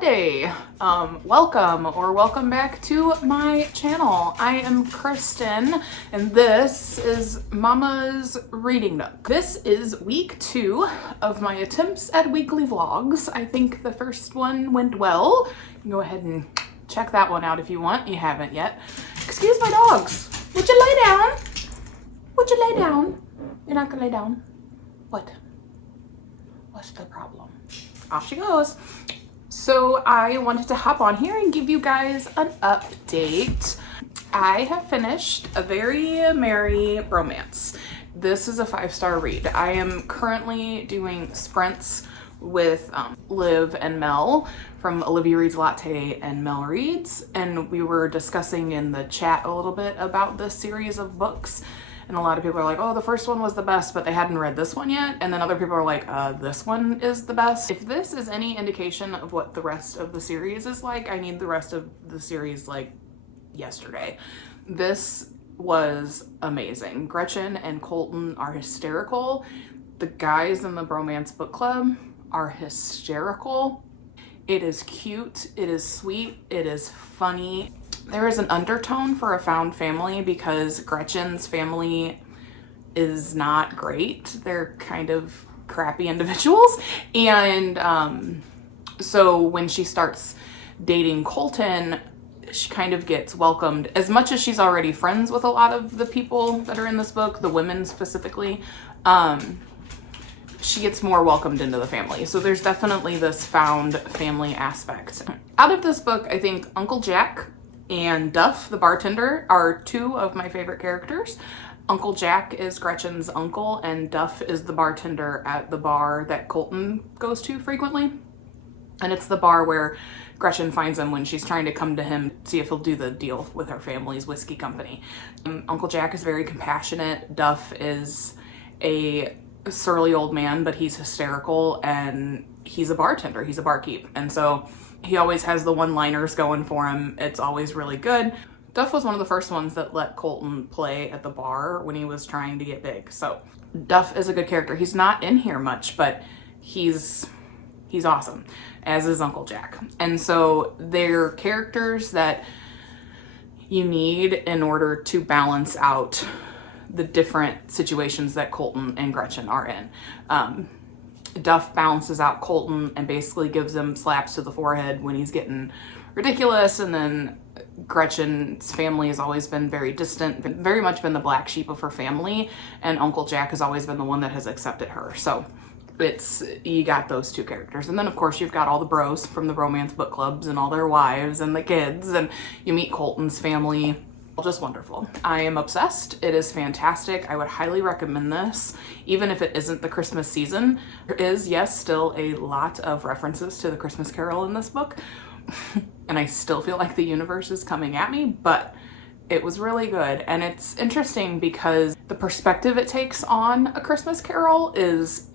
day. Welcome back to my channel. I am Kristen and this is Mama's Reading Nook. This is week 2 of my attempts at weekly vlogs. I think the first one went well. You can go ahead and check that one out if you want. You haven't yet. Excuse my dogs. Would you lay down? Would you lay down? You're not gonna lay down? What? What's the problem? Off she goes. So I wanted to hop on here and give you guys an update. I have finished A Very Merry Bromance. This is a 5-star read. I am currently doing sprints with Liv and Mel from Olivia Reads Latte and Mel Reads, and we were discussing in the chat a little bit about this series of books. And a lot of people are like, oh, the first one was the best, but they hadn't read this one yet. And then other people are like, this one is the best. If this is any indication of what the rest of the series is like, I need the rest of the series like yesterday. This was amazing. Gretchen and Colton are hysterical. The guys in the Bromance book club are hysterical. It is cute, it is sweet, it is funny. There is an undertone for a found family because Gretchen's family is not great. They're kind of crappy individuals. And so when she starts dating Colton, she kind of gets welcomed. As much as she's already friends with a lot of the people that are in this book, the women specifically, she gets more welcomed into the family. So there's definitely this found family aspect. Out of this book, I think Uncle Jack and Duff, the bartender, are 2 of my favorite characters. Uncle Jack is Gretchen's uncle, and Duff is the bartender at the bar that Colton goes to frequently. And it's the bar where Gretchen finds him when she's trying to come to him, see if he'll do the deal with her family's whiskey company. Uncle Jack is very compassionate. Duff is a surly old man, but he's hysterical, and he's a bartender. He's a barkeep. And so he always has the one-liners going for him. It's always really good. Duff was one of the first ones that let Colton play at the bar when he was trying to get big. So Duff is a good character. He's not in here much, but he's awesome, as is Uncle Jack. And so they're characters that you need in order to balance out the different situations that Colton and Gretchen are in. Duff balances out Colton and basically gives him slaps to the forehead when he's getting ridiculous, and then Gretchen's family has always been very distant, very much been the black sheep of her family, and Uncle Jack has always been the one that has accepted her. So you got those 2 characters. And then of course you've got all the bros from the Bromance book clubs and all their wives and the kids, and you meet Colton's family. Just wonderful. I am obsessed. It is fantastic. I would highly recommend this, even if it isn't the Christmas season. There is, yes, still a lot of references to the Christmas Carol in this book, and I still feel like the universe is coming at me, but it was really good. And it's interesting because the perspective it takes on a Christmas Carol is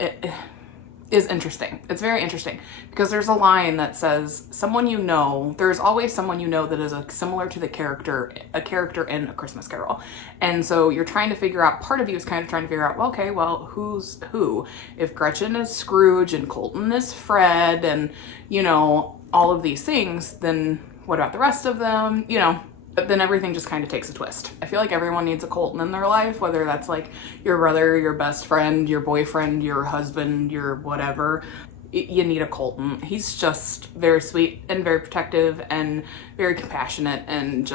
interesting. It's very interesting because there's a line that says, someone you know, there's always someone you know that is similar to a character in A Christmas Carol. And so you're trying to figure out, part of you is kind of trying to figure out, well, okay, well, who's who? If Gretchen is Scrooge and Colton is Fred and, you know, all of these things, then what about the rest of them? You know, but then everything just kind of takes a twist. I feel like everyone needs a Colton in their life, whether that's like your brother, your best friend, your boyfriend, your husband, your whatever. You need a Colton. He's just very sweet and very protective and very compassionate, and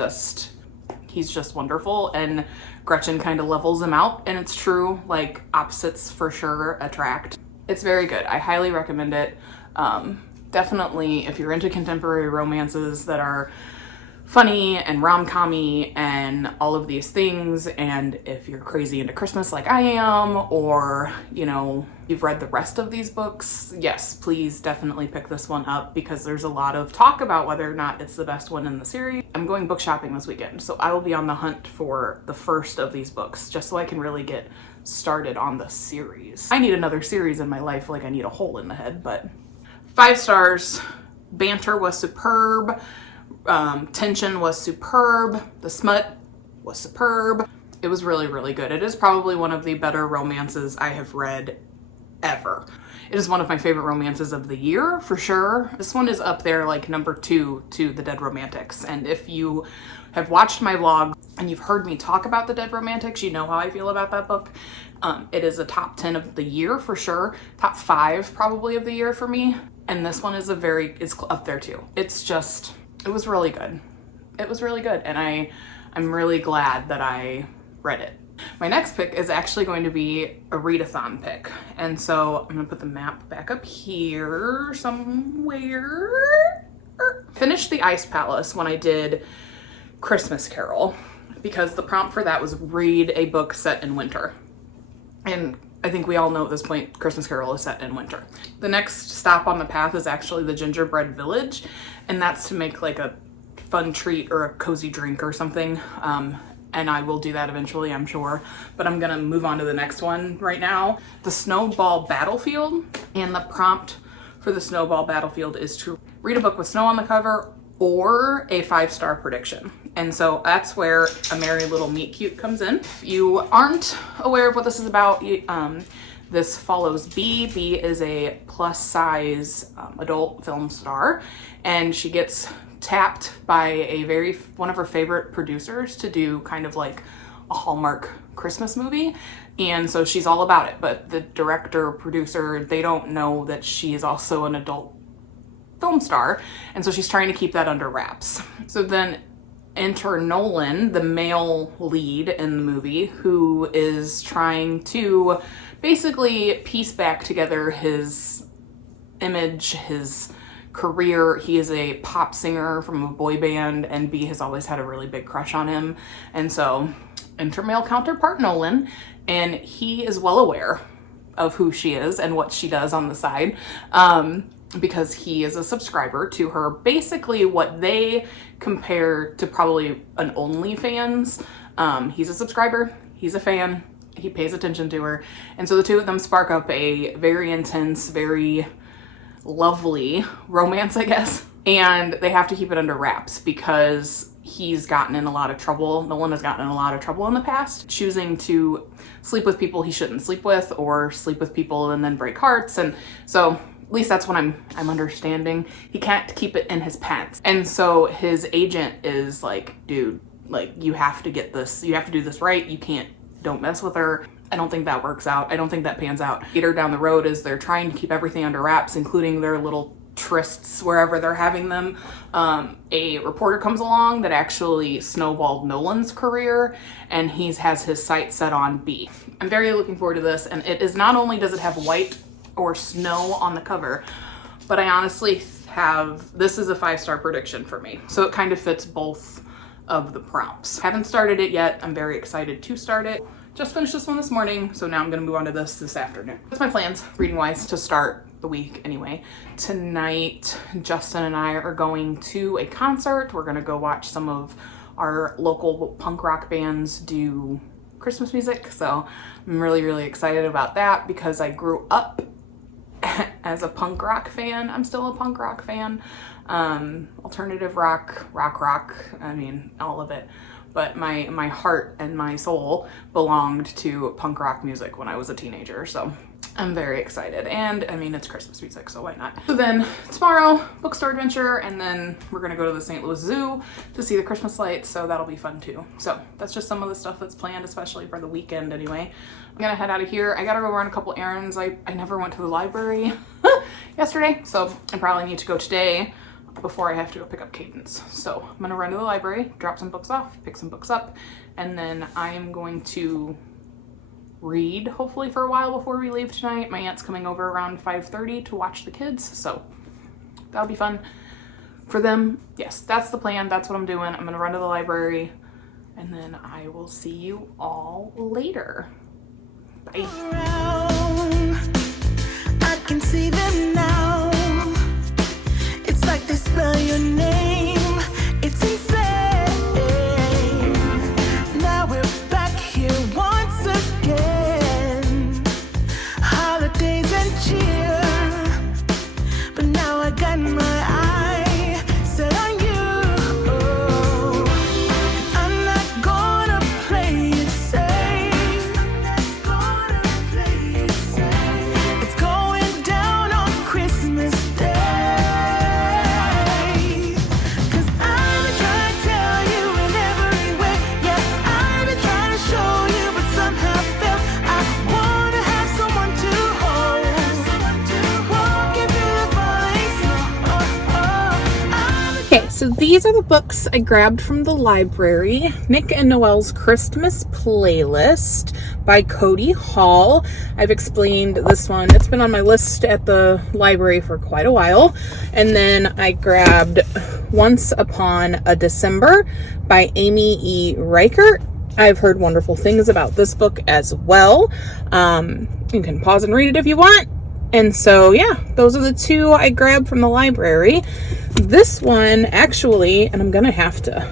he's just wonderful. And Gretchen kind of levels him out, and it's true, like opposites for sure attract. It's very good. I highly recommend it. Definitely if you're into contemporary romances that are funny and rom-com-y and all of these things, and if you're crazy into Christmas like I am, or, you know, you've read the rest of these books, yes, please definitely pick this one up because there's a lot of talk about whether or not it's the best one in the series. I'm going book shopping this weekend, so I will be on the hunt for the first of these books just so I can really get started on the series. I need another series in my life, like I need a hole in the head. But 5 stars. Banter was superb. Tension was superb. The smut was superb. It was really, really good. It is probably one of the better romances I have read ever. It is one of my favorite romances of the year, for sure. This one is up there like number 2 to The Dead Romantics. And if you have watched my vlog and you've heard me talk about The Dead Romantics, you know how I feel about that book. It is a top 10 of the year for sure. Top 5 probably of the year for me. And this one is is up there too. It's just, it was really good. It was really good. And I'm really glad that I read it. My next pick is actually going to be a readathon pick. And so I'm gonna put the map back up here somewhere. Finished The Ice Palace when I did Christmas Carol, because the prompt for that was read a book set in winter. And I think we all know at this point Christmas Carol is set in winter. The next stop on the path is actually the Gingerbread Village, and that's to make like a fun treat or a cozy drink or something. And I will do that eventually, I'm sure. But I'm gonna move on to the next one right now. The Snowball Battlefield. And the prompt for the Snowball Battlefield is to read a book with snow on the cover or a 5-star prediction. And so that's where A Merry Little Meet Cute comes in. If you aren't aware of what this is about, this follows B. B is a plus size adult film star, and she gets tapped by one of her favorite producers to do kind of like a Hallmark Christmas movie. And so she's all about it, but the director, producer, they don't know that she is also an adult film star. And so she's trying to keep that under wraps. So then enter Nolan, the male lead in the movie, who is trying to basically piece back together his image, his career. He is a pop singer from a boy band, and B has always had a really big crush on him. And so enter male counterpart Nolan, and he is well aware of who she is and what she does on the side, because he is a subscriber to her, basically what they compare to probably an OnlyFans. He's a subscriber, he's a fan, he pays attention to her, and so the two of them spark up a very intense, very lovely romance, I guess. And they have to keep it under wraps because he's gotten in a lot of trouble. Nolan has gotten in a lot of trouble in the past, choosing to sleep with people he shouldn't sleep with, or sleep with people and then break hearts. And so at least that's what I'm understanding. He can't keep it in his pants. And so his agent is like, dude, like, you have to get this, you have to do this right. Don't mess with her. I don't think that works out. I don't think that pans out. Later down the road, as they're trying to keep everything under wraps, including their little trysts wherever they're having them, a reporter comes along that actually snowballed Nolan's career, and he has his sights set on B. I'm very looking forward to this, and it is not only does it have white or snow on the cover, but I honestly this is a 5-star prediction for me. So it kind of fits both of the prompts. Haven't started it yet. I'm very excited to start it. Just finished this one this morning, so now I'm gonna move on to this afternoon. That's my plans, reading-wise, to start the week anyway. Tonight, Justin and I are going to a concert. We're gonna go watch some of our local punk rock bands do Christmas music, so I'm really, really excited about that because I grew up as a punk rock fan. I'm still a punk rock fan. Alternative rock, I mean, all of it. But my heart and my soul belonged to punk rock music when I was a teenager, so I'm very excited. And I mean, it's Christmas music, so why not? So then tomorrow, bookstore adventure, and then we're gonna go to the St. Louis Zoo to see the Christmas lights, so that'll be fun too. So that's just some of the stuff that's planned, especially for the weekend anyway. I'm gonna head out of here. I gotta go run a couple errands. I never went to the library yesterday, so I probably need to go today before I have to go pick up Cadence. So I'm gonna run to the library, drop some books off, pick some books up, and then I am going to read hopefully for a while before we leave tonight. My aunt's coming over around 5:30 to watch the kids, so that'll be fun for them. Yes, that's the plan. That's what I'm doing. I'm gonna run to the library, and then I will see you all later. Bye. I can see them now. It's like they spell your name. It's insane. Now we're back here once again. Holidays and cheer. But now I got my eye set on you. I'm not gonna play it safe. I'm not gonna play it safe. It's So these are the books I grabbed from the library. Nick and Noelle's Christmas Playlist by Cody Hall. I've explained this one. It's been on my list at the library for quite a while. And then I grabbed Once Upon a December by Amy E. Reichert. I've heard wonderful things about this book as well. You can pause and read it if you want. And so, yeah, those are the two I grabbed from the library. This one, actually, and I'm going to have to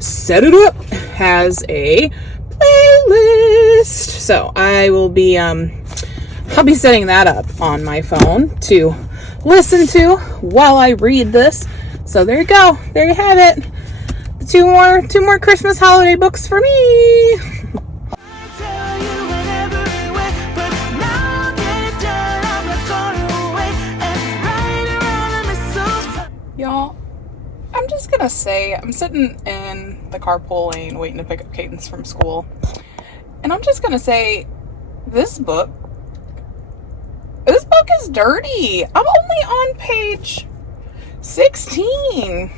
set it up, has a playlist. So I will be, I'll be setting that up on my phone to listen to while I read this. So there you go. There you have it. Two more Christmas holiday books for me. Y'all, I'm just gonna say, I'm sitting in the carpool lane waiting to pick up Cadence from school, and I'm just gonna say, this book is dirty. I'm only on page 16.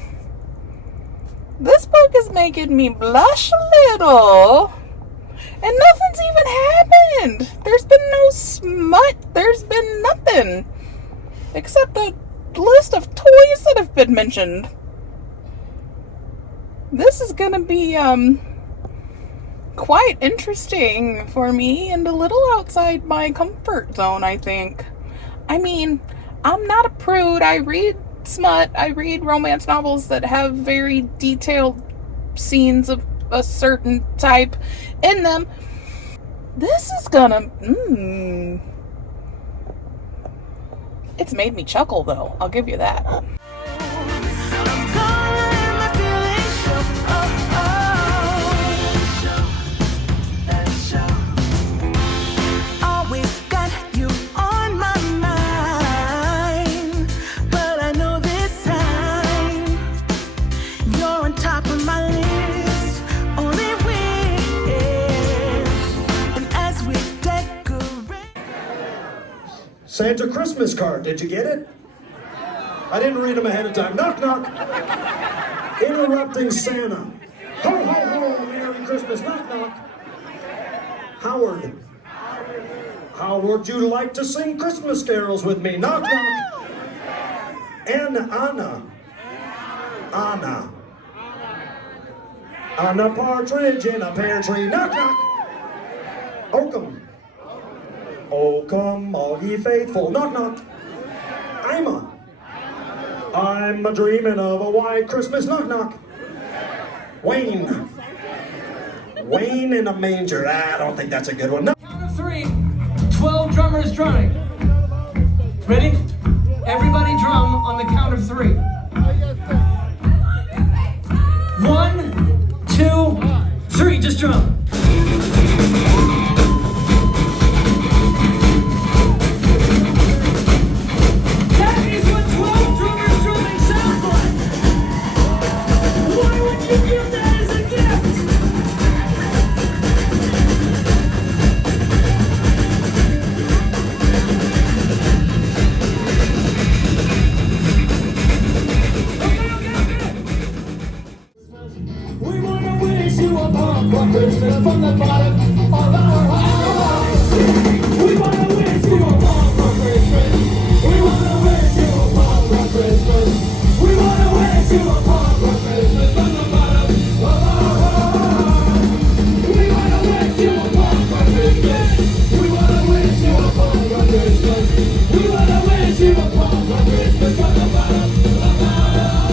This book is making me blush a little, and nothing's even happened. There's been no smut. There's been nothing except the list of toys that have been mentioned. This is gonna be quite interesting for me and a little outside my comfort zone, I think. I mean, I'm not a prude. I read smut. I read romance novels that have very detailed scenes of a certain type in them. This is gonna it's made me chuckle, though. I'll give you that. Always got you on my mind, but I know this time you're on top of my list. Only wish, and as we decorate. Santa Christmas card, did you get it? I didn't read them ahead of time. Knock, knock. Interrupting Santa. Ho, ho, ho, Merry Christmas. Knock, knock. Howard. How would you like to sing Christmas carols with me? Knock, knock. And Anna. Anna. Anna Partridge in a pear tree. Knock, knock. Oakham. Oh, come, all ye faithful. Knock, knock. I'm a dreaming of a white Christmas. Knock, knock. Wayne. Wayne in a manger. I don't think that's a good one. No. Count of 3, 12 drummers drumming. Ready? Everybody drum on the count of 3. 1, 2, 3, just drum. Christmas from the bottom of our hearts. We wanna wish you a Palmer Christmas. We wanna wish you a Palmer Christmas. We wanna wish you a Palmer Christmas from the bottom of our hearts. We wanna wish you a Palmer Christmas. We wanna wish you a Palmer Christmas. We wanna wish you a Palmer Christmas from the bottom of our hearts.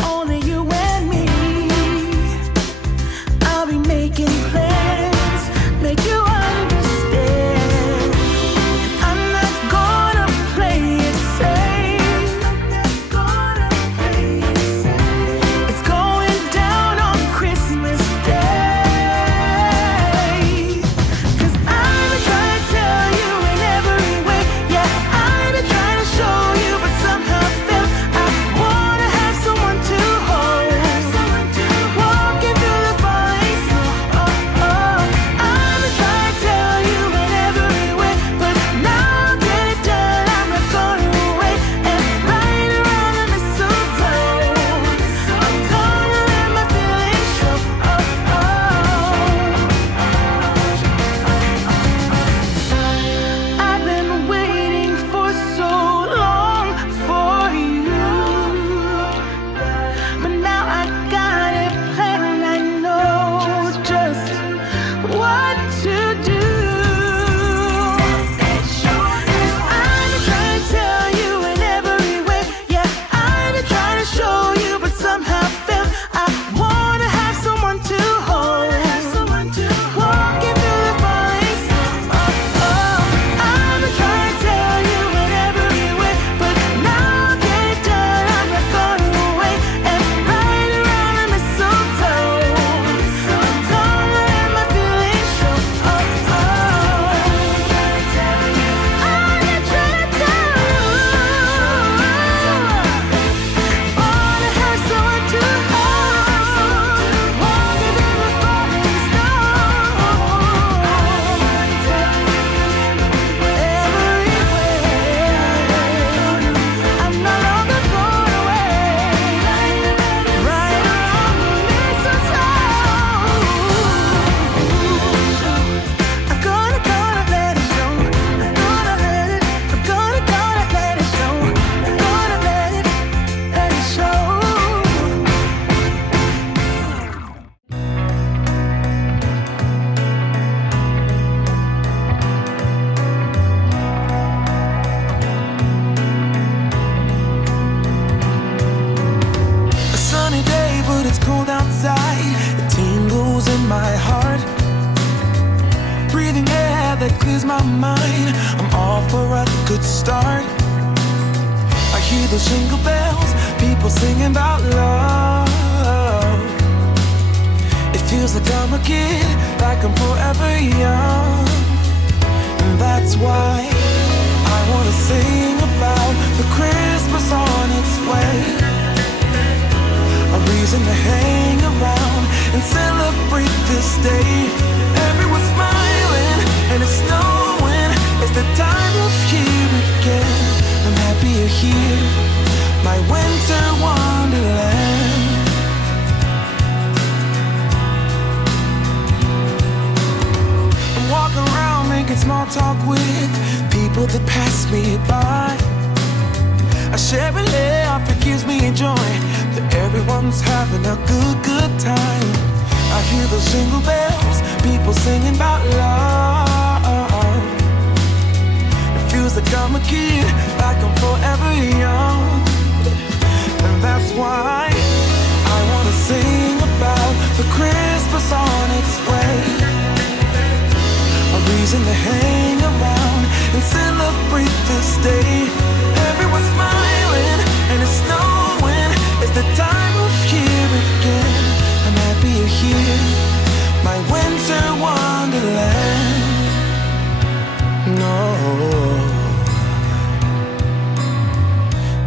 Only you and me. my heart, breathing air that clears my mind. I'm all for a good start. I hear those jingle bells, people singing about love. It feels like I'm a kid, like I'm forever young. And that's why I wanna sing about the Christmas on its way. A reason to hang around and celebrate this day. Everyone's smiling and it's snowing. It's the time of year again. I'm happy you're here, my winter wonderland. I'm walking around making small talk with people that pass me by. I share a laugh, it gives me joy that everyone's having a good time. I hear those jingle bells, people singing about love. It feels like I'm a kid, like I'm forever young. And that's why I wanna sing about the Christmas on its way. A reason to hang around and celebrate this day. Everyone's smiling and it's snowing. It's the time of year again. I'm happy you're here, my winter wonderland. No,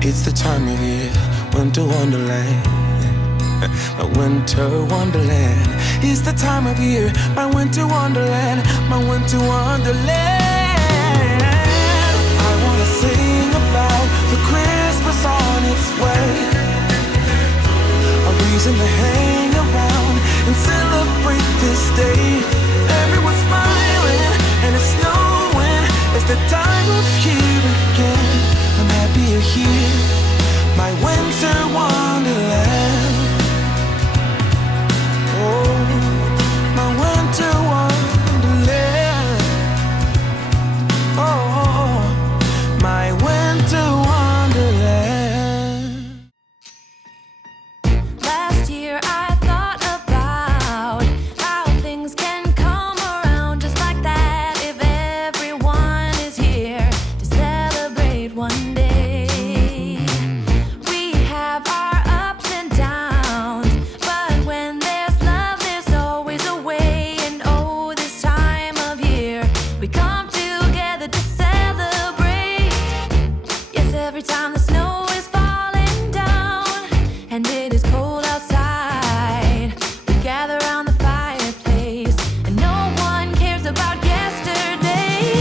it's the time of year, winter wonderland. My winter wonderland. It's the time of year, my winter wonderland, my winter wonderland. I wanna sing about the Christmas on its way. A reason to hang around and celebrate this day. Everyone's smiling and it's snowing. It's the time of year again. I'm happy you're here, my winter wonderland. Oh, my winter wonderland. Oh, my winter wonderland. Last year I thought about how things can come around just like that if everyone is here to celebrate one day. We have our ups and downs, but when there's love there's always a way. And oh, this time of year we come together to celebrate. Yes, every time the snow is falling down and it is cold outside, we gather around the fireplace and no one cares about yesterday.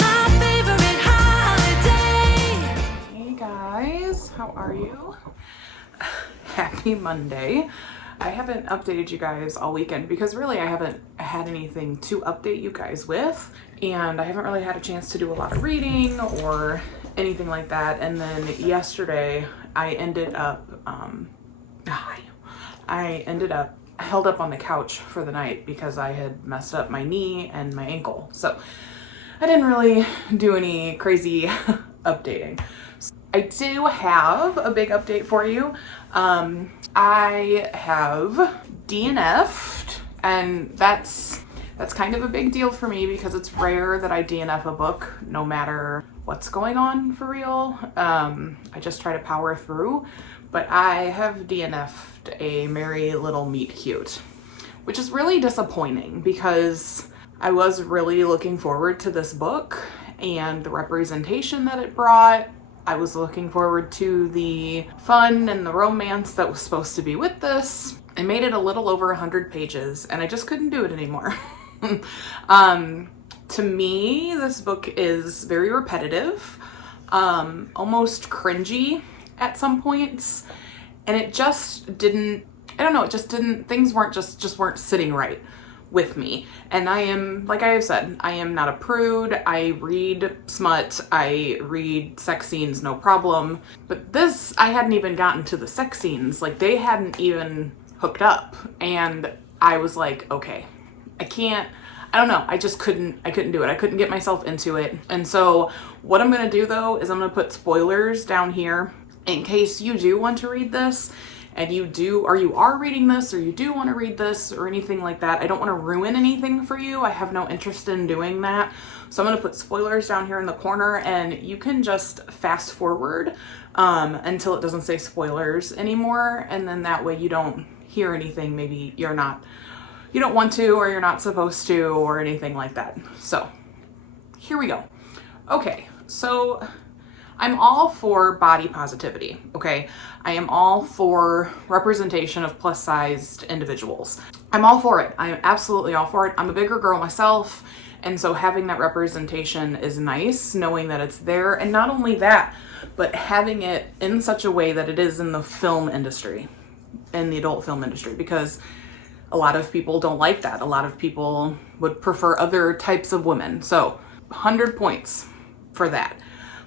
My favorite holiday. Hey guys, how are you? Happy Monday. I haven't updated you guys all weekend because really I haven't had anything to update you guys with, and I haven't really had a chance to do a lot of reading or anything like that. And then yesterday I ended up held up on the couch for the night because I had messed up my knee and my ankle. So I didn't really do any crazy updating. I do have a big update for you. I have DNF'd, and that's kind of a big deal for me because it's rare that I DNF a book no matter what's going on for real. I just try to power through, but I have DNF'd a Merry Little Meet Cute, which is really disappointing because I was really looking forward to this book and the representation that it brought. I was looking forward to the fun and the romance that was supposed to be with this. I made it a little over 100 pages and I just couldn't do it anymore. To me, this book is very repetitive, almost cringy at some points, and it just didn't, I don't know, it just didn't, things weren't just weren't sitting right with me. And I am, like I have said, I am not a prude. I read smut, I read sex scenes, no problem. But this, I hadn't even gotten to the sex scenes. Like, they hadn't even hooked up. And I was like, okay, I don't know. I couldn't do it. I couldn't get myself into it. And so what I'm going to do though, is I'm going to put spoilers down here in case you do want to read this and you are reading this, or you do want to read this or anything like that, I don't want to ruin anything for you. I have no interest in doing that. So I'm going to put spoilers down here in the corner, and you can just fast forward until it doesn't say spoilers anymore. And then that way you don't hear anything maybe you don't want to, or you're not supposed to, or anything like that. So here we go. Okay, so I'm all for body positivity, okay? I am all for representation of plus-sized individuals. I'm all for it. I am absolutely all for it. I'm a bigger girl myself, and so having that representation is nice, knowing that it's there. And not only that, but having it in such a way that it is in the film industry, in the adult film industry, because a lot of people don't like that. A lot of people would prefer other types of women. So 100 points for that.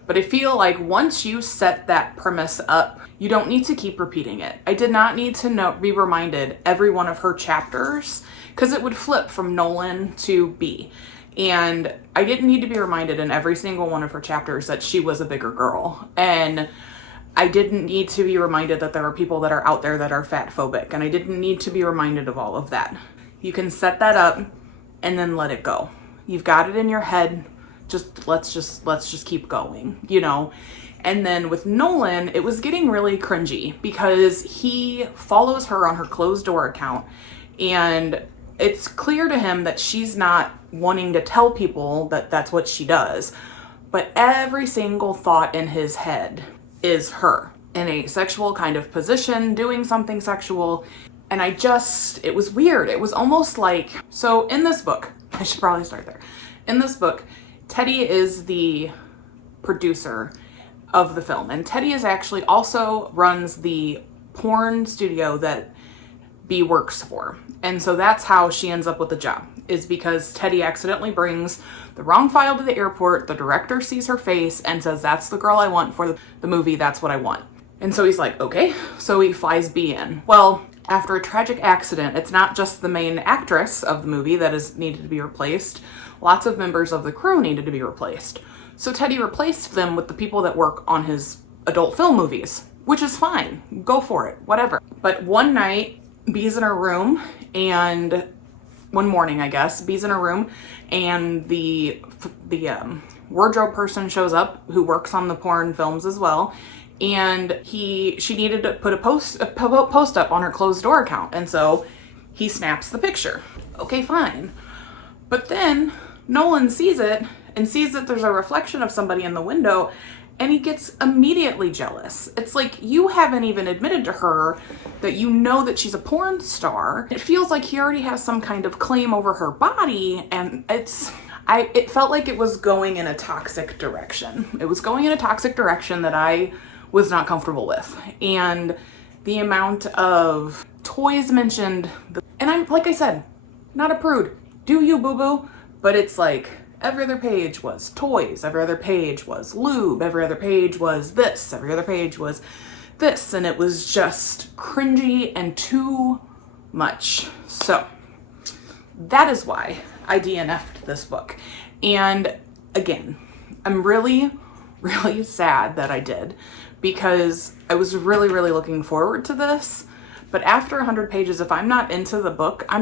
But I feel like once you set that premise up, you don't need to keep repeating it. I did not need to be reminded every one of her chapters, because it would flip from Nolan to B. And I didn't need to be reminded in every single one of her chapters that she was a bigger girl. And I didn't need to be reminded that there are people that are out there that are fat phobic. And I didn't need to be reminded of all of that. You can set that up and then let it go. You've got it in your head. Let's just keep going, you know? And then with Nolan, it was getting really cringy because he follows her on her closed door account, and it's clear to him that she's not wanting to tell people that that's what she does. But every single thought in his head is her in a sexual kind of position, doing something sexual. And it was weird. It was almost like, so in this book, I should probably start there. In this book, Teddy is the producer of the film, and Teddy is actually also runs the porn studio that B works for. And so that's how she ends up with the job, is because Teddy accidentally brings the wrong file to the airport. The director sees her face and says, that's the girl I want for the movie. That's what I want. And so he's like, okay. So he flies B in. Well, after a tragic accident, it's not just the main actress of the movie that is needed to be replaced. Lots of members of the crew needed to be replaced. So Teddy replaced them with the people that work on his adult film movies, which is fine. Go for it, whatever. But one night, B's in her room, and one morning, I guess, B's in her room, and the wardrobe person shows up who works on the porn films as well. And she needed to put a post up on her closed door account. And so he snaps the picture. Okay, fine. But then Nolan sees it and sees that there's a reflection of somebody in the window, and he gets immediately jealous. It's like, you haven't even admitted to her that you know that she's a porn star. It feels like he already has some kind of claim over her body, and it felt like it was going in a toxic direction. It was going in a toxic direction that I was not comfortable with. And the amount of toys mentioned, and I'm, like I said, not a prude. Do you, boo-boo? But it's like, every other page was toys, every other page was lube, every other page was this, every other page was this, and it was just cringy and too much. So that is why I DNF'd this book. And again, I'm really, really sad that I did, because I was really, really looking forward to this. But after 100 pages, if I'm not into the book, I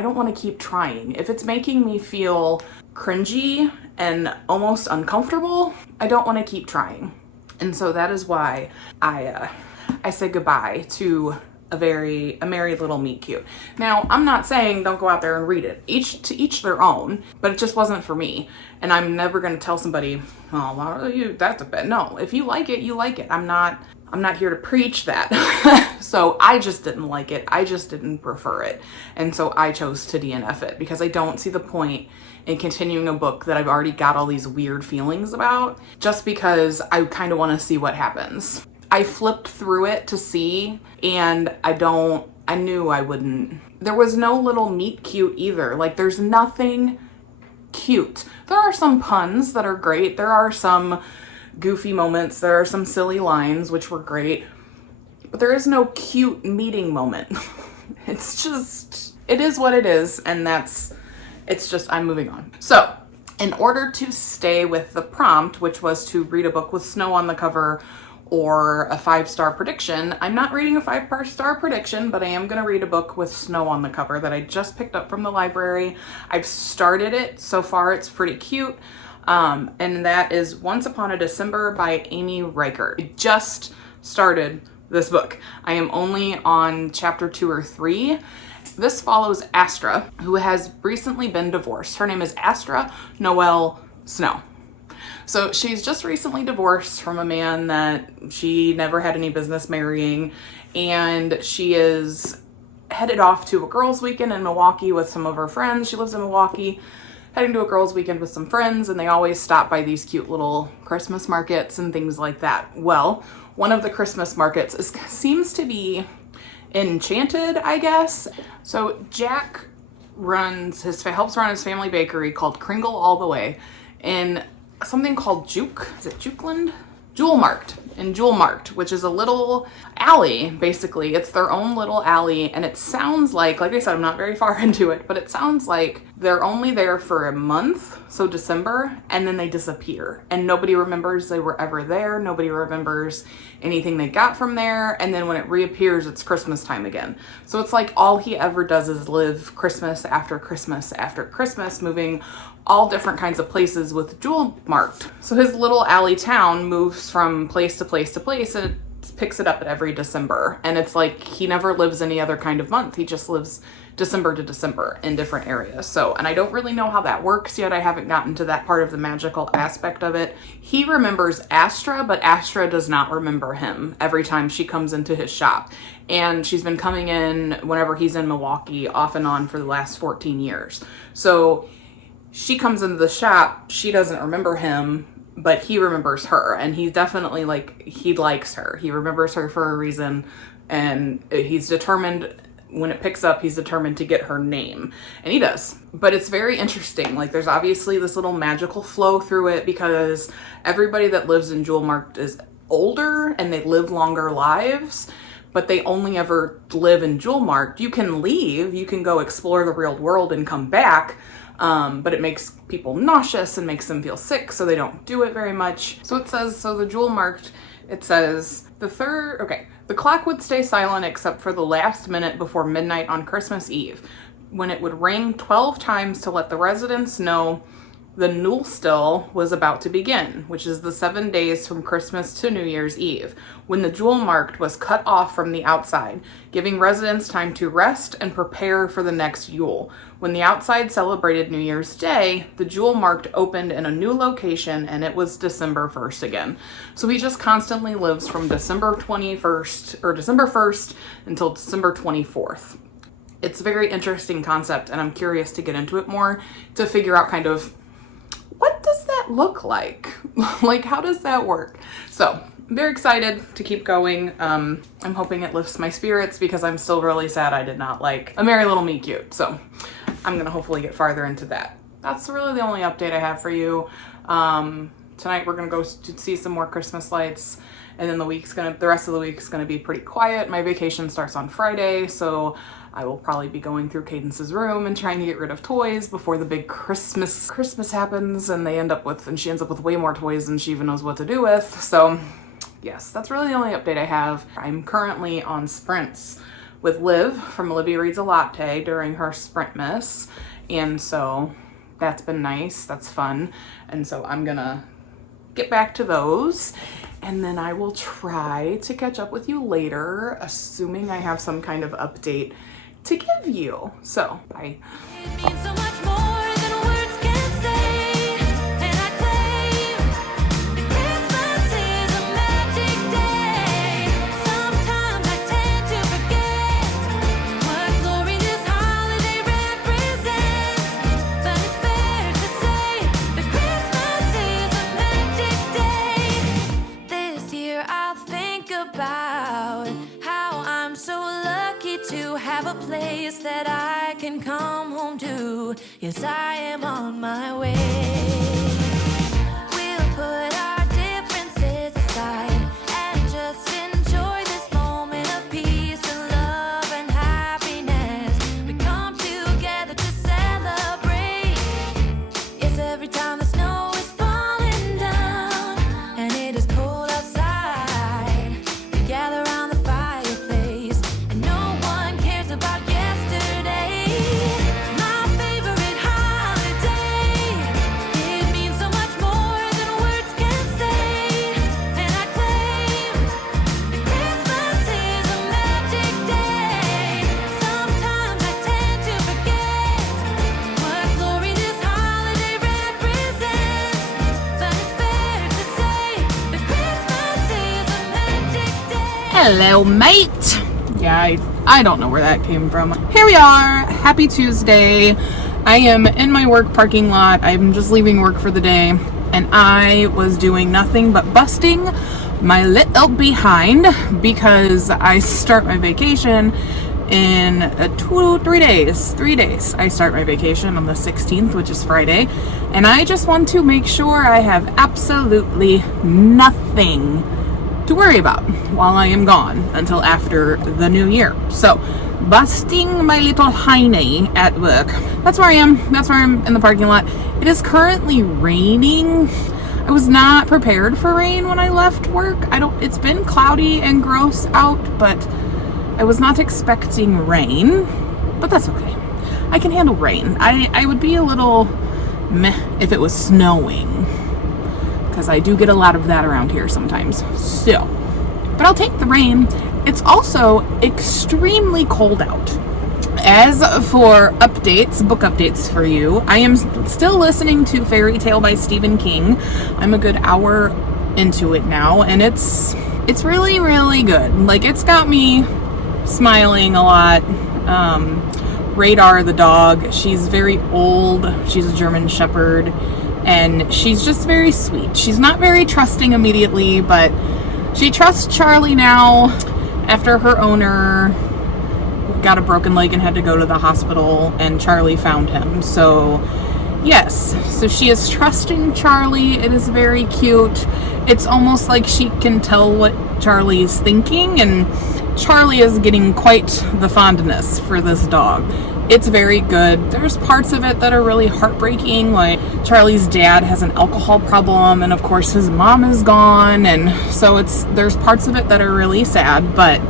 don't want to keep trying. If it's making me feel cringy and almost uncomfortable, I don't want to keep trying. And so that is why I said goodbye to a merry little meet cute. Now, I'm not saying don't go out there and read it. To each their own, but it just wasn't for me. And I'm never going to tell somebody, oh, well, that's a bit. No, if you like it, you like it. I'm not here to preach that. So I just didn't like it. I just didn't prefer it. And so I chose to DNF it, because I don't see the point in continuing a book that I've already got all these weird feelings about, just because I kind of want to see what happens. I flipped through it to see, and I knew I wouldn't. There was no little meet cute either. Like, there's nothing cute. There are some puns that are great. There are some goofy moments. There are some silly lines, which were great. But there is no cute meeting moment. It's just, it is what it is, and I'm moving on. So, in order to stay with the prompt, which was to read a book with snow on the cover, or a 5-star prediction. I'm not reading a 5-star prediction, but I am going to read a book with snow on the cover that I just picked up from the library. I've started it. So far, it's pretty cute. And that is Once Upon a December by Amy Reichert. I just started this book. I am only on chapter 2 or 3. This follows Astra, who has recently been divorced. Her name is Astra Noel Snow. So she's just recently divorced from a man that she never had any business marrying, and she is headed off to a girls' weekend in Milwaukee with some of her friends. She lives in Milwaukee, heading to a girls' weekend with some friends, and they always stop by these cute little Christmas markets and things like that. Well, one of the Christmas markets seems to be enchanted, I guess. So Jack helps run his family bakery called Kringle All the Way in something called Jukeland? Jewel Marked, which is a little alley, basically. It's their own little alley, and it sounds like I said, I'm not very far into it, but it sounds like they're only there for a month, so December, and then they disappear, and nobody remembers they were ever there. Nobody remembers anything they got from there, and then when it reappears, it's Christmas time again. So it's like all he ever does is live Christmas after Christmas after Christmas, moving all different kinds of places with Jewel Marked. So his little alley town moves from place to place to place, and it picks it up at every December. And it's like he never lives any other kind of month. He just lives December to December in different areas. So, and I don't really know how that works yet. I haven't gotten to that part of the magical aspect of it. He remembers Astra, but Astra does not remember him every time she comes into his shop. And she's been coming in whenever he's in Milwaukee off and on for the last 14 years. So she comes into the shop, she doesn't remember him, but he remembers her, and he's definitely he likes her. He remembers her for a reason, and he's determined, when it picks up, he's determined to get her name, and he does. But it's very interesting. There's obviously this little magical flow through it, because everybody that lives in Jewel Marked is older, and they live longer lives, but they only ever live in Jewel Marked. You can leave, you can go explore the real world and come back, but it makes people nauseous and makes them feel sick, so they don't do it very much. So it says, the Jewel Marked, it says, the clock would stay silent except for the last minute before midnight on Christmas Eve, when it would ring 12 times to let the residents know the Nullstill was about to begin, which is the 7 days from Christmas to New Year's Eve, when the Jewel Marked was cut off from the outside, giving residents time to rest and prepare for the next Yule. When the outside celebrated New Year's Day, the Jewel Marked opened in a new location, and it was December 1st again. So he just constantly lives from December 1st until December 24th. It's a very interesting concept, and I'm curious to get into it more to figure out kind of, what does that look like? How does that work? So I'm very excited to keep going. I'm hoping it lifts my spirits, because I'm still really sad I did not like A Merry Little Me Cute. So I'm going to hopefully get farther into that. That's really the only update I have for you. Tonight we're going to go see some more Christmas lights, and then the rest of the week's going to be pretty quiet. My vacation starts on Friday, so I will probably be going through Cadence's room and trying to get rid of toys before the big Christmas happens, and she ends up with way more toys than she even knows what to do with. So yes, that's really the only update I have. I'm currently on sprints with Liv from Libby Reads a Latte during her sprint miss, and so that's been nice. That's fun. And so I'm gonna get back to those, and then I will try to catch up with you later, assuming I have some kind of update to give you. So, bye. It means so much more than words can say, and I claim that Christmas is a magic day. Sometimes I tend to forget what glory this holiday represents, but it's fair to say that Christmas is a magic day. This year I'll think about how I'm so lucky to have a place that I can come home to. Yes, I am on my way. We'll put our differences aside and just enjoy this moment of peace and love and happiness. We come together to celebrate. Yes, every time the snow is falling down and it is cold outside, Hello, mate. Yeah, I don't know where that came from. Here we are. Happy Tuesday. I am in my work parking lot. I'm just leaving work for the day, and I was doing nothing but busting my little behind because I start my vacation in 3 days. 3 days. I start my vacation on the 16th, which is Friday, and I just want to make sure I have absolutely nothing to worry about while I am gone until after the new year. So, busting my little hiney at work. That's where I am. That's where I'm in the parking lot. It is currently raining. I was not prepared for rain when I left work. It's been cloudy and gross out, but I was not expecting rain, but that's okay. I can handle rain. I would be a little meh if it was snowing, because I do get a lot of that around here sometimes. So, but I'll take the rain. It's also extremely cold out. As for updates, book updates for you, I am still listening to Fairy Tale by Stephen King. I'm a good hour into it now, and it's really, really good. Like, it's got me smiling a lot. Radar the dog, she's very old. She's a German Shepherd, and she's just very sweet. She's not very trusting immediately, but she trusts Charlie now after her owner got a broken leg and had to go to the hospital, and Charlie found him. So yes, so she is trusting Charlie. It is very cute. It's almost like she can tell what Charlie is thinking, and Charlie is getting quite the fondness for this dog. It's very good. There's parts of it that are really heartbreaking, like Charlie's dad has an alcohol problem, and of course his mom is gone, and so there's parts of it that are really sad, but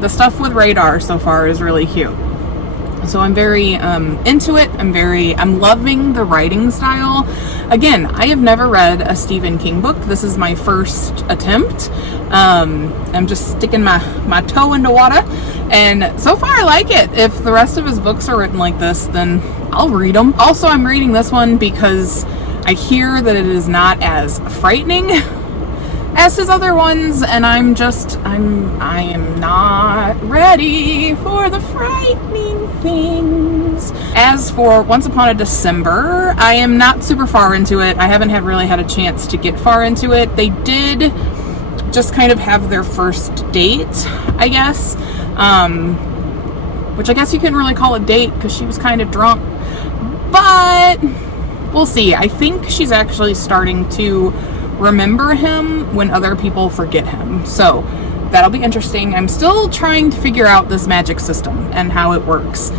the stuff with Radar so far is really cute. So I'm very into it. I'm loving the writing style. Again, I have never read a Stephen King book. This is my first attempt. I'm just sticking my toe into water, and so far I like it. If the rest of his books are written like this, then I'll read them. Also, I'm reading this one because I hear that it is not as frightening as his other ones, and I am not ready for the frightening things. As for Once Upon a December, I am not super far into it. I haven't really had a chance to get far into it. They did just kind of have their first date, I guess, which I guess you couldn't really call a date because she was kind of drunk, but we'll see. I think she's actually starting to remember him when other people forget him, so that'll be interesting. I'm still trying to figure out this magic system and how it works,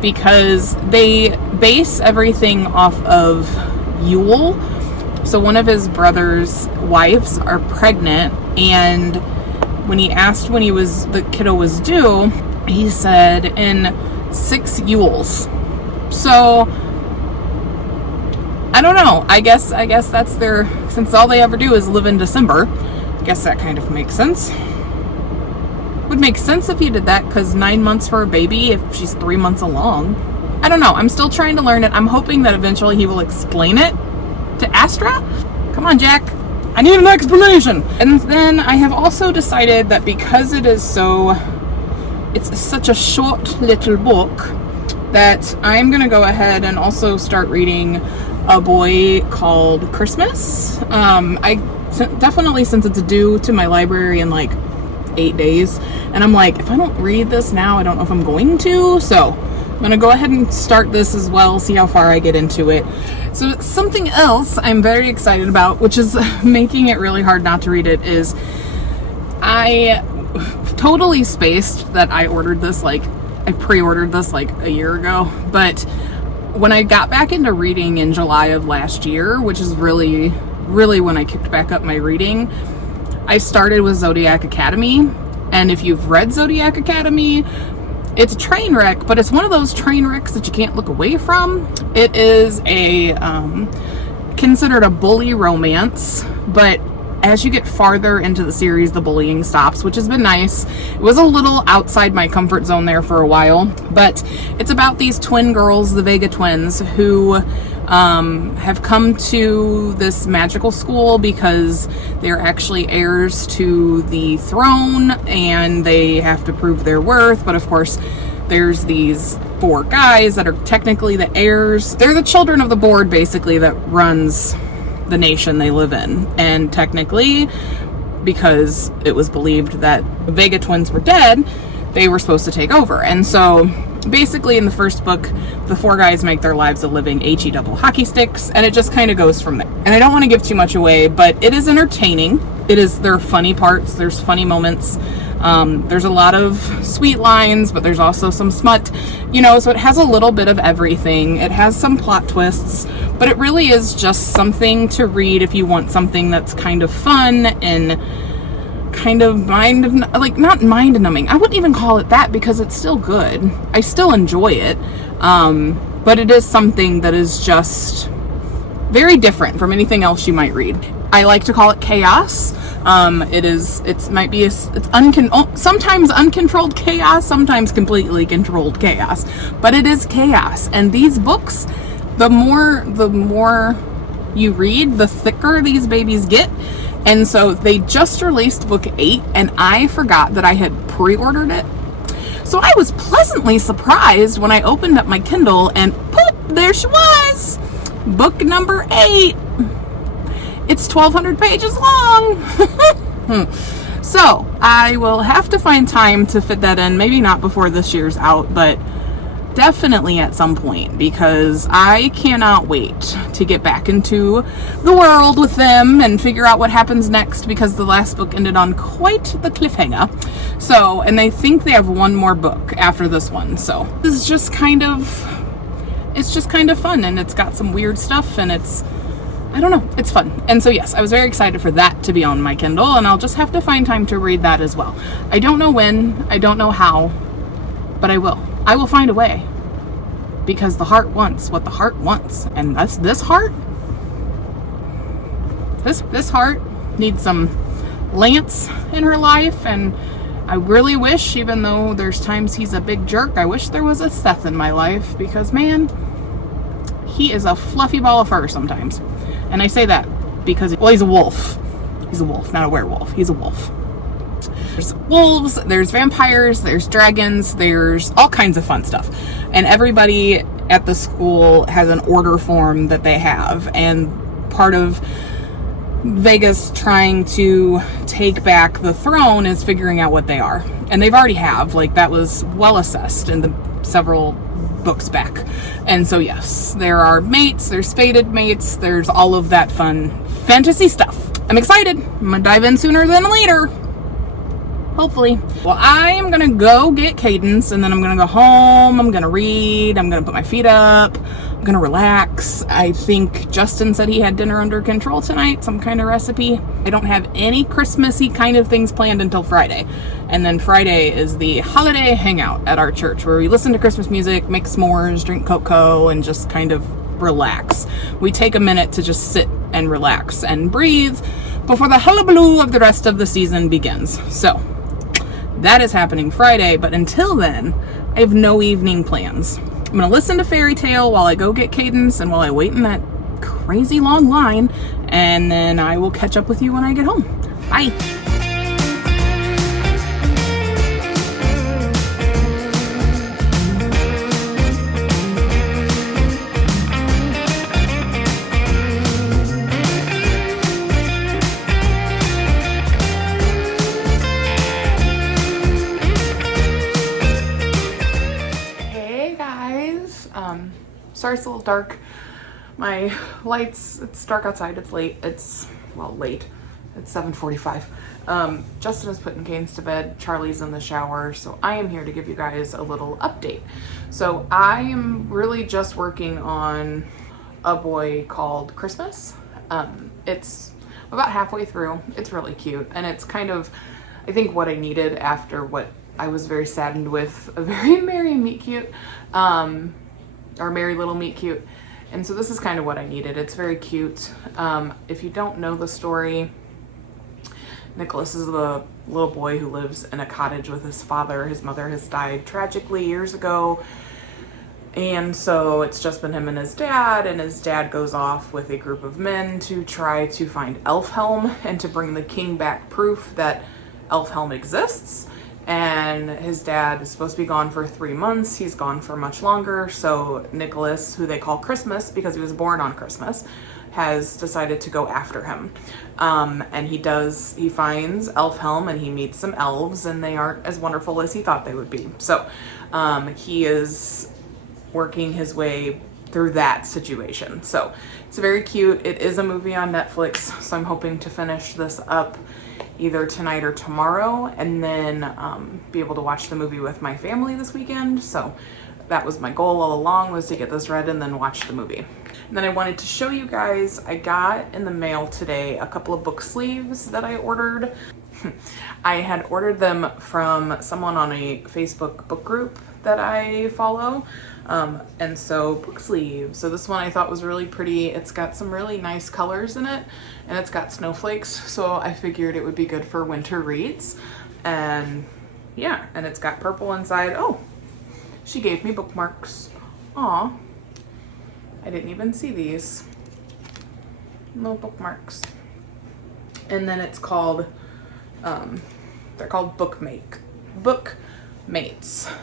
because they base everything off of Yule. So one of his brother's wives are pregnant, and when he asked when the kiddo was due, he said in 6 Yules. So I don't know. I guess that's since all they ever do is live in December, I guess that kind of makes sense. Would make sense if he did that, because 9 months for a baby if she's 3 months along. I don't know. I'm still trying to learn it. I'm hoping that eventually he will explain it to Astra. Come on, Jack. I need an explanation. And then I have also decided that because it's such a short little book, that I'm going to go ahead and also start reading A Boy Called Christmas. Definitely, since it's due to my library in like 8 days, and I'm like, if I don't read this now, I don't know if I'm going to, so I'm gonna go ahead and start this as well, see how far I get into it. So something else I'm very excited about, which is making it really hard not to read it, is I totally spaced that I pre-ordered this like a year ago, but when I got back into reading in July of last year, which is really when I kicked back up my reading, I started with Zodiac Academy. And if you've read Zodiac Academy, it's a train wreck, but it's one of those train wrecks that you can't look away from. It is considered a bully romance, but as you get farther into the series, the bullying stops, which has been nice. It was a little outside my comfort zone there for a while, but it's about these twin girls, the Vega twins, who have come to this magical school because they're actually heirs to the throne and they have to prove their worth. But of course, there's these 4 guys that are technically the heirs. They're the children of the board, basically, that runs the nation they live in. And technically, because it was believed that the Vega twins were dead, they were supposed to take over. And so basically in the first book, the 4 guys make their lives a living HE double hockey sticks, and it just kind of goes from there. And I don't want to give too much away, but it is entertaining. There are funny parts, there's funny moments. There's a lot of sweet lines, but there's also some smut, so it has a little bit of everything. It has some plot twists, but it really is just something to read if you want something that's kind of fun and kind of not mind numbing. I wouldn't even call it that because it's still good. I still enjoy it. But it is something that is just very different from anything else you might read. I like to call it chaos. Sometimes uncontrolled chaos, sometimes completely controlled chaos, but it is chaos. And these books, the more you read, the thicker these babies get. And so they just released book 8 and I forgot that I had pre-ordered it. So I was pleasantly surprised when I opened up my Kindle and poof, there she was! Book number 8. It's 1,200 pages long. So I will have to find time to fit that in. Maybe not before this year's out, but definitely at some point, because I cannot wait to get back into the world with them and figure out what happens next, because the last book ended on quite the cliffhanger. So, and they think they have one more book after this one. So this is just it's just kind of fun, and it's got some weird stuff, and I don't know, it's fun. And so yes, I was very excited for that to be on my Kindle, and I'll just have to find time to read that as well. I don't know when, I don't know how, but I will. I will find a way, because the heart wants what the heart wants, and that's this heart. This heart needs some Lance in her life, and I really wish, even though there's times he's a big jerk, I wish there was a Seth in my life, because man, he is a fluffy ball of fur sometimes. And I say that because, well, he's a wolf. He's a wolf, not a werewolf. He's a wolf. There's wolves, there's vampires, there's dragons, there's all kinds of fun stuff. And everybody at the school has an order form that they have. And part of Vegas trying to take back the throne is figuring out what they are. And they've already have. Like, that was well assessed in the several books back. And so yes, there are mates, there's fated mates, there's all of that fun fantasy stuff. I'm excited. I'm gonna dive in sooner than later. Hopefully. Well, I am gonna go get Cadence, and then I'm gonna go home, I'm gonna read, I'm gonna put my feet up, I'm gonna relax. I think Justin said he had dinner under control tonight, some kind of recipe. I don't have any Christmassy kind of things planned until Friday. And then Friday is the holiday hangout at our church, where we listen to Christmas music, make s'mores, drink cocoa, and just kind of relax. We take a minute to just sit and relax and breathe before the hullabaloo of the rest of the season begins. So that is happening Friday, but until then, I have no evening plans. I'm gonna listen to Fairy Tale while I go get Cadence and while I wait in that crazy long line, and then I will catch up with you when I get home. Bye. Sorry it's a little dark. My lights, it's dark outside, it's late. It's, well, late. It's 7:45. Justin is putting Cadence to bed. Charlie's in the shower. So I am here to give you guys a little update. So I am really just working on a boy called Christmas. It's about halfway through. It's really cute. And it's kind of, I think, what I needed after what I was very saddened with a very merry meet cute. Or Merry Little Meet Cute. And so this is kind of what I needed. It's very cute. If you don't know the story, Nicholas is the little boy who lives in a cottage with his father. His mother has died tragically years ago. And so it's just been him and his dad goes off with a group of men to try to find Elfhelm and to bring the king back proof that Elfhelm exists. And his dad is supposed to be gone for 3 months. He's gone for much longer. So Nicholas, who they call Christmas because he was born on Christmas, has decided to go after him. And he finds Elfhelm and he meets some elves, and they aren't as wonderful as he thought they would be. So he is working his way through that situation. So it's very cute. It is a movie on Netflix, so I'm hoping to finish this up either tonight or tomorrow, and then be able to watch the movie with my family this weekend. So that was my goal all along, was to get this read and then watch the movie. And then I wanted to show you guys, I got in the mail today a couple of book sleeves that I ordered. I had ordered them from someone on a Facebook book group that I follow. And so book sleeves. So this one I thought was really pretty. It's got some really nice colors in it, and it's got snowflakes. So I figured it would be good for winter reads. And yeah, and it's got purple inside. Oh, she gave me bookmarks. Aw, I didn't even see these. No bookmarks. And then it's called, they're called Bookmates.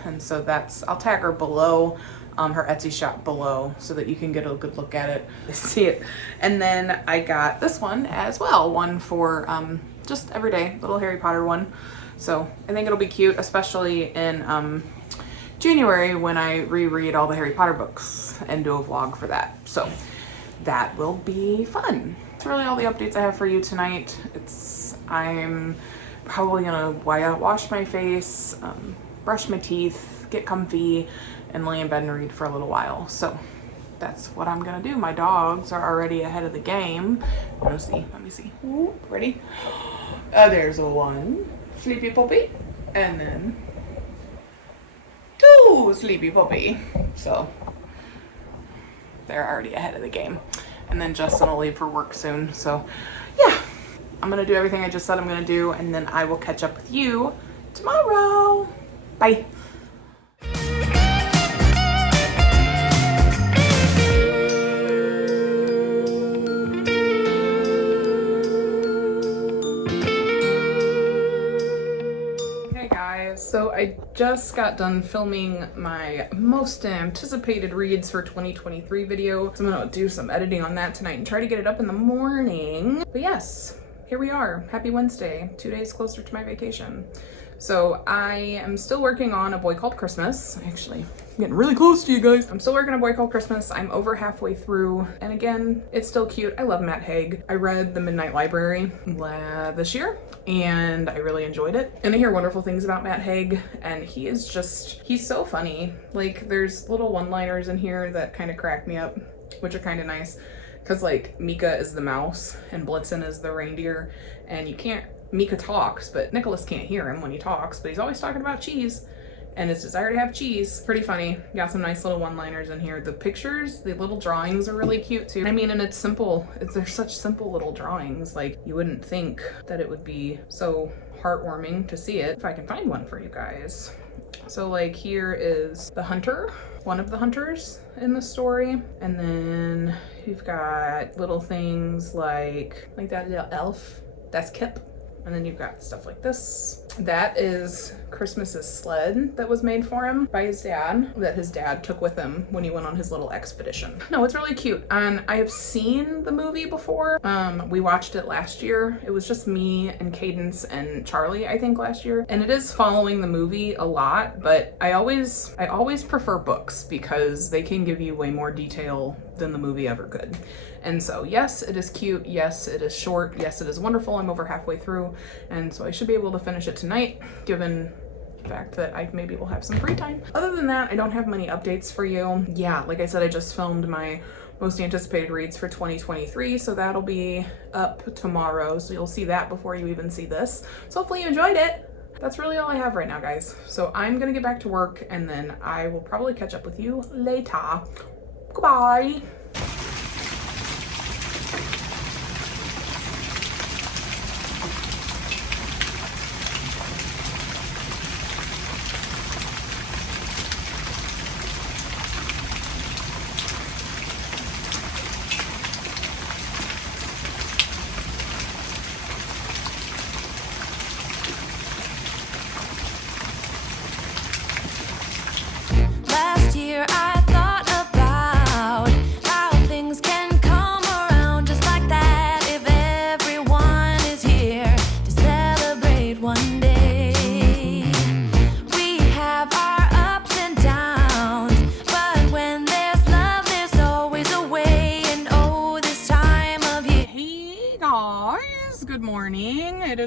And so that's, I'll tag her below, her Etsy shop below, so that you can get a good look at it, see it. And then I got this one as well, one for just everyday, little Harry Potter one. So I think it'll be cute, especially in January when I reread all the Harry Potter books and do a vlog for that. So that will be fun. That's really all the updates I have for you tonight. I'm probably gonna wash my face, brush my teeth, get comfy, and lay in bed and read for a little while. So that's what I'm gonna do. My dogs are already ahead of the game. Let me see. Ooh, ready? There's a one sleepy puppy, and then two sleepy puppy. So they're already ahead of the game. And then Justin will leave for work soon. So yeah, I'm gonna do everything I just said I'm gonna do, and then I will catch up with you tomorrow. Bye. So I just got done filming my most anticipated reads for 2023 video. So I'm gonna do some editing on that tonight and try to get it up in the morning. But yes, here we are. Happy Wednesday, 2 days closer to my vacation. So I am still working on A Boy Called Christmas. Actually, I'm getting really close to you guys. I'm still working on A Boy Called Christmas. I'm over halfway through. And again, it's still cute. I love Matt Haig. I read The Midnight Library this year, and I really enjoyed it. And I hear wonderful things about Matt Haig, and he's so funny. Like, there's little one-liners in here that kind of crack me up, which are kind of nice. Because, like, Mika is the mouse, and Blitzen is the reindeer, and Mika talks, but Nicholas can't hear him when he talks, but he's always talking about cheese and his desire to have cheese. Pretty funny. Got some nice little one-liners in here. The pictures, the little drawings are really cute too. I mean, and it's simple. They're such simple little drawings. Like, you wouldn't think that it would be so heartwarming to see it. If I can find one for you guys. So like, here is the hunter, one of the hunters in the story. And then you've got little things like that little elf. That's Kip. And then you've got stuff like this. That is Christmas's sled that was made for him by his dad, that his dad took with him when he went on his little expedition. No, it's really cute. And I have seen the movie before. We watched it last year. It was just me and Cadence and Charlie, I think, last year. And it is following the movie a lot, but I always prefer books because they can give you way more detail than the movie ever could. And so yes, it is cute. Yes, it is short. Yes, it is wonderful. I'm over halfway through, and so I should be able to finish it tonight, given the fact that I maybe will have some free time. Other than that, I don't have many updates for you. Yeah, like I said, I just filmed my most anticipated reads for 2023, so that'll be up tomorrow. So you'll see that before you even see this. So hopefully you enjoyed it. That's really all I have right now, guys. So I'm gonna get back to work, and then I will probably catch up with you later. Goodbye.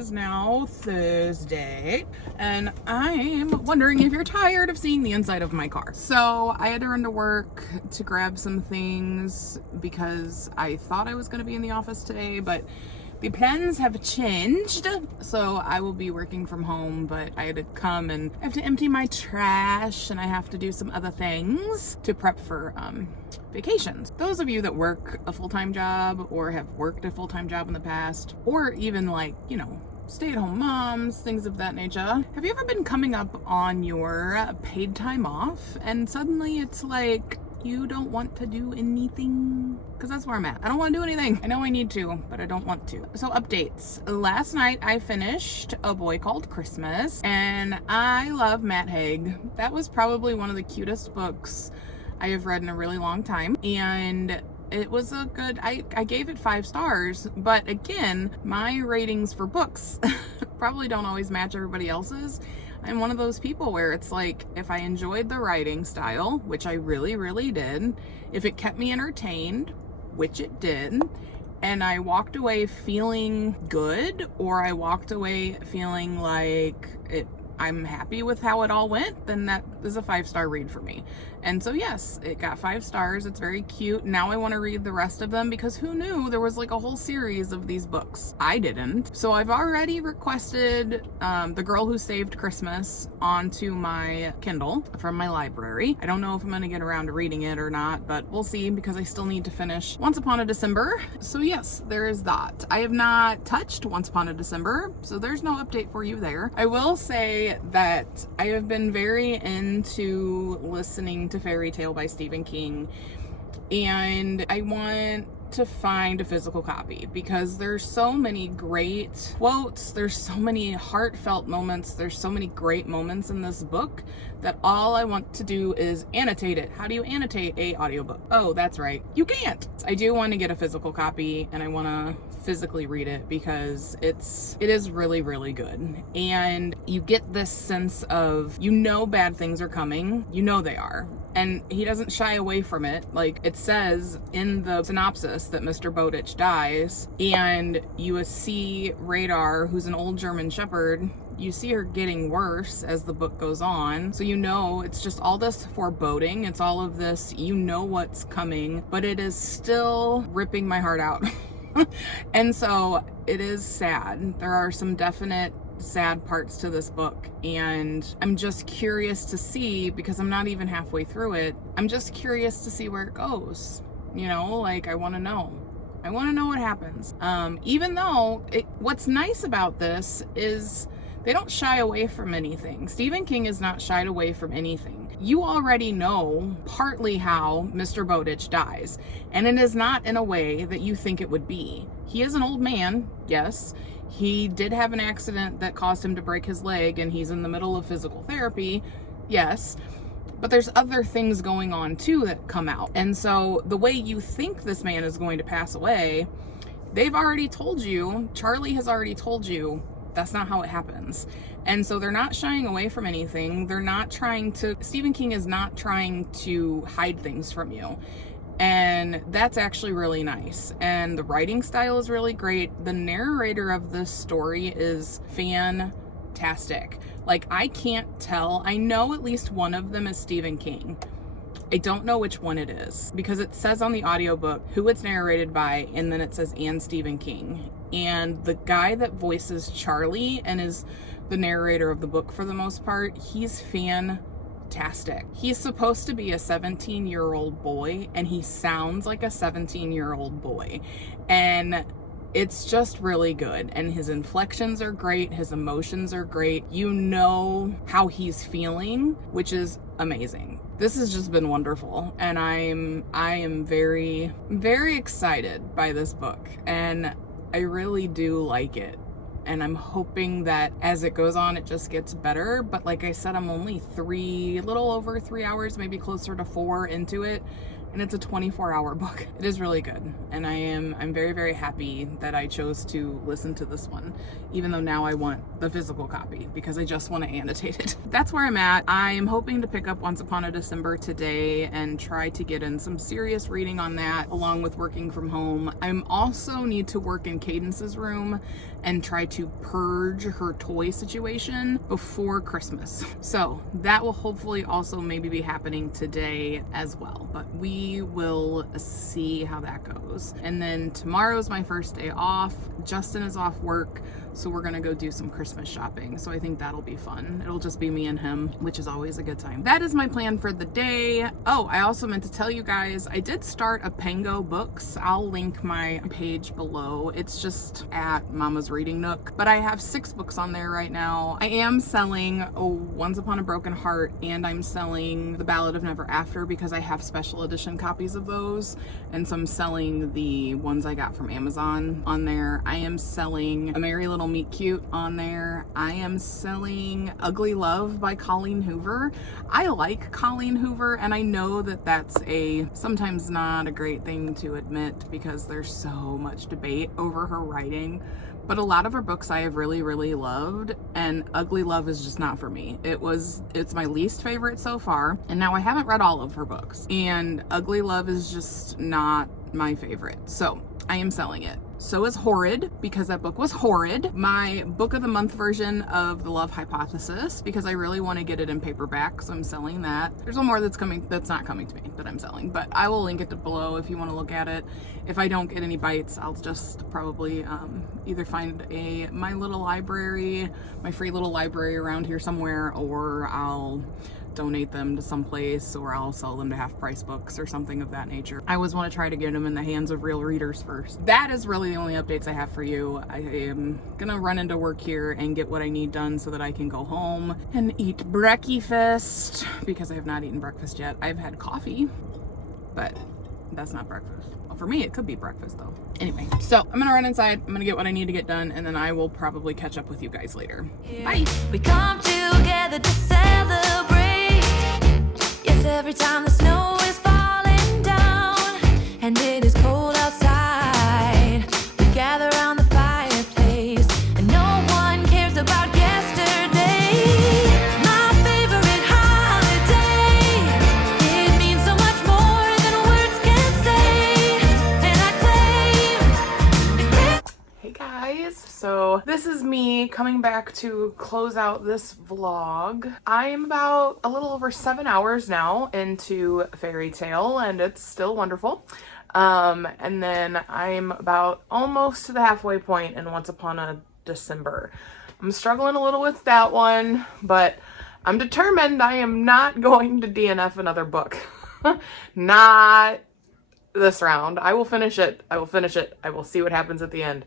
is now Thursday, and I'm wondering if you're tired of seeing the inside of my car. So I had to run to work to grab some things because I thought I was going to be in the office today, but the plans have changed, so I will be working from home, but I had to come and I have to empty my trash, and I have to do some other things to prep for vacations. Those of you that work a full-time job or have worked a full-time job in the past, or even like, you know, stay-at-home moms, things of that nature, have you ever been coming up on your paid time off and suddenly it's like you don't want to do anything? Because that's where I'm at. I don't want to do anything. I know I need to, but I don't want to. So updates. Last night I finished A Boy Called Christmas, and I love Matt Haig. That was probably one of the cutest books I have read in a really long time, and it was a good, I gave it 5 stars, but again, my ratings for books probably don't always match everybody else's. I'm one of those people where it's like, if I enjoyed the writing style, which I really, really did, if it kept me entertained, which it did, and I walked away feeling good, or I walked away feeling like I'm happy with how it all went, then that is a 5-star read for me. And so yes, it got 5 stars. It's very cute. Now I want to read the rest of them, because who knew there was like a whole series of these books? I didn't. So I've already requested The Girl Who Saved Christmas onto my Kindle from my library. I don't know if I'm going to get around to reading it or not, but we'll see, because I still need to finish Once Upon a December. So yes, there is that. I have not touched Once Upon a December, so there's no update for you there. I will say that I have been very into listening to fairy tale by Stephen King, and I want to find a physical copy because there's so many great quotes, there's so many heartfelt moments, there's so many great moments in this book that all I want to do is annotate it. How do you annotate a audiobook? Oh, that's right, you can't. I do want to get a physical copy, and I want to physically read it because it is really, really good. And you get this sense of, you know, bad things are coming, you know they are, and he doesn't shy away from it. Like it says in the synopsis that Mr. Bowditch dies, and you see Radar, who's an old German Shepherd, you see her getting worse as the book goes on. So you know it's just all this foreboding, it's all of this, you know what's coming, but it is still ripping my heart out. And so it is sad. There are some definite sad parts to this book, and I'm just curious to see, because I'm not even halfway through it, I'm just curious to see where it goes. You know, like I want to know what happens. Even though what's nice about this is they don't shy away from anything. Stephen King is not shied away from anything. You already know partly how Mr. Bowditch dies, and it is not in a way that you think it would be. He is an old man, yes. He did have an accident that caused him to break his leg, and he's in the middle of physical therapy, yes. But there's other things going on too that come out. And so the way you think this man is going to pass away, they've already told you, Charlie has already told you, that's not how it happens. And so they're not shying away from anything. They're not trying to, Stephen King is not trying to hide things from you. And that's actually really nice. And the writing style is really great. The narrator of this story is fantastic. Like, I can't tell. I know at least one of them is Stephen King. I don't know which one it is, because it says on the audiobook who it's narrated by, and then it says and Stephen King. And the guy that voices Charlie and is the narrator of the book for the most part, he's fantastic. He's supposed to be a 17-year-old boy, and he sounds like a 17-year-old boy. And it's just really good. And his inflections are great. His emotions are great. You know how he's feeling, which is amazing. This has just been wonderful, and I am very, very excited by this book, and I really do like it. And I'm hoping that as it goes on, it just gets better. But like I said, I'm only a little over 3 hours, maybe closer to 4 into it. and it's a 24-hour book. It is really good, and I'm very, very happy that I chose to listen to this one, even though now I want the physical copy because I just want to annotate it. That's where I'm at. I'm hoping to pick up Once Upon a December today and try to get in some serious reading on that along with working from home. I'm also need to work in Cadence's room and try to purge her toy situation before Christmas. So that will hopefully also maybe be happening today as well, but we will see how that goes. And then tomorrow's my first day off. Justin is off work, so we're gonna go do some Christmas shopping. So I think that'll be fun. It'll just be me and him, which is always a good time. That is my plan for the day. Oh, I also meant to tell you guys, I did start a Pango Books. I'll link my page below. It's just at Mama's Reading Nook, but I have 6 books on there right now. I am selling Once Upon a Broken Heart, and I'm selling The Ballad of Never After because I have special edition copies of those, and so I'm selling the ones I got from Amazon on there. I am selling A Merry Little Meet Cute on there. I am selling Ugly Love by Colleen Hoover. I like Colleen Hoover, and I know that that's sometimes not a great thing to admit because there's so much debate over her writing, but a lot of her books I have really, really loved, and Ugly Love is just not for me. It's my least favorite so far, and now I haven't read all of her books, and Ugly Love is just not my favorite. So I am selling it. So is Horrid, because that book was horrid. My book of the month version of The Love Hypothesis, because I really want to get it in paperback, so I'm selling that. There's one more that's not coming to me that I'm selling, but I will link it below if you want to look at it. If I don't get any bites, I'll just probably either find my little library, my free little library around here somewhere, or I'll donate them to someplace, or I'll sell them to half price books or something of that nature. I always want to try to get them in the hands of real readers first. That is really the only updates I have for you. I am gonna run into work here and get what I need done so that I can go home and eat breakfast, because I have not eaten breakfast yet. I've had coffee, but that's not breakfast. Well, for me, it could be breakfast though. Anyway, so I'm gonna run inside, I'm gonna get what I need to get done, and then I will probably catch up with you guys later. Bye! We come together to celebrate. Yes, every time the snow is falling down and it is cold outside, we gather around the fireplace and no one cares about yesterday. My favorite holiday, it means so much more than words can say, and I claim. Hey guys, so this is me coming back to close out this vlog. I am about a little over 7 hours now into Fairy Tale, and it's still wonderful. And then I'm about almost to the halfway point in Once Upon a December. I'm struggling a little with that one, but I'm determined I am not going to DNF another book. Not this round. I will finish it. I will finish it. I will see what happens at the end.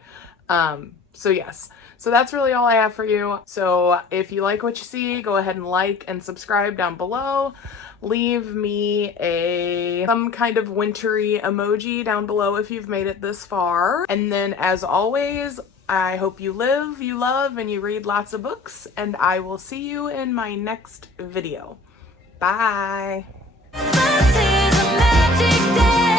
So yes, so that's really all I have for you. So if you like what you see, go ahead and like and subscribe down below. Leave me some kind of wintry emoji down below if you've made it this far. And then as always, I hope you live, you love, and you read lots of books, and I will see you in my next video. Bye. Christmas is a magic day.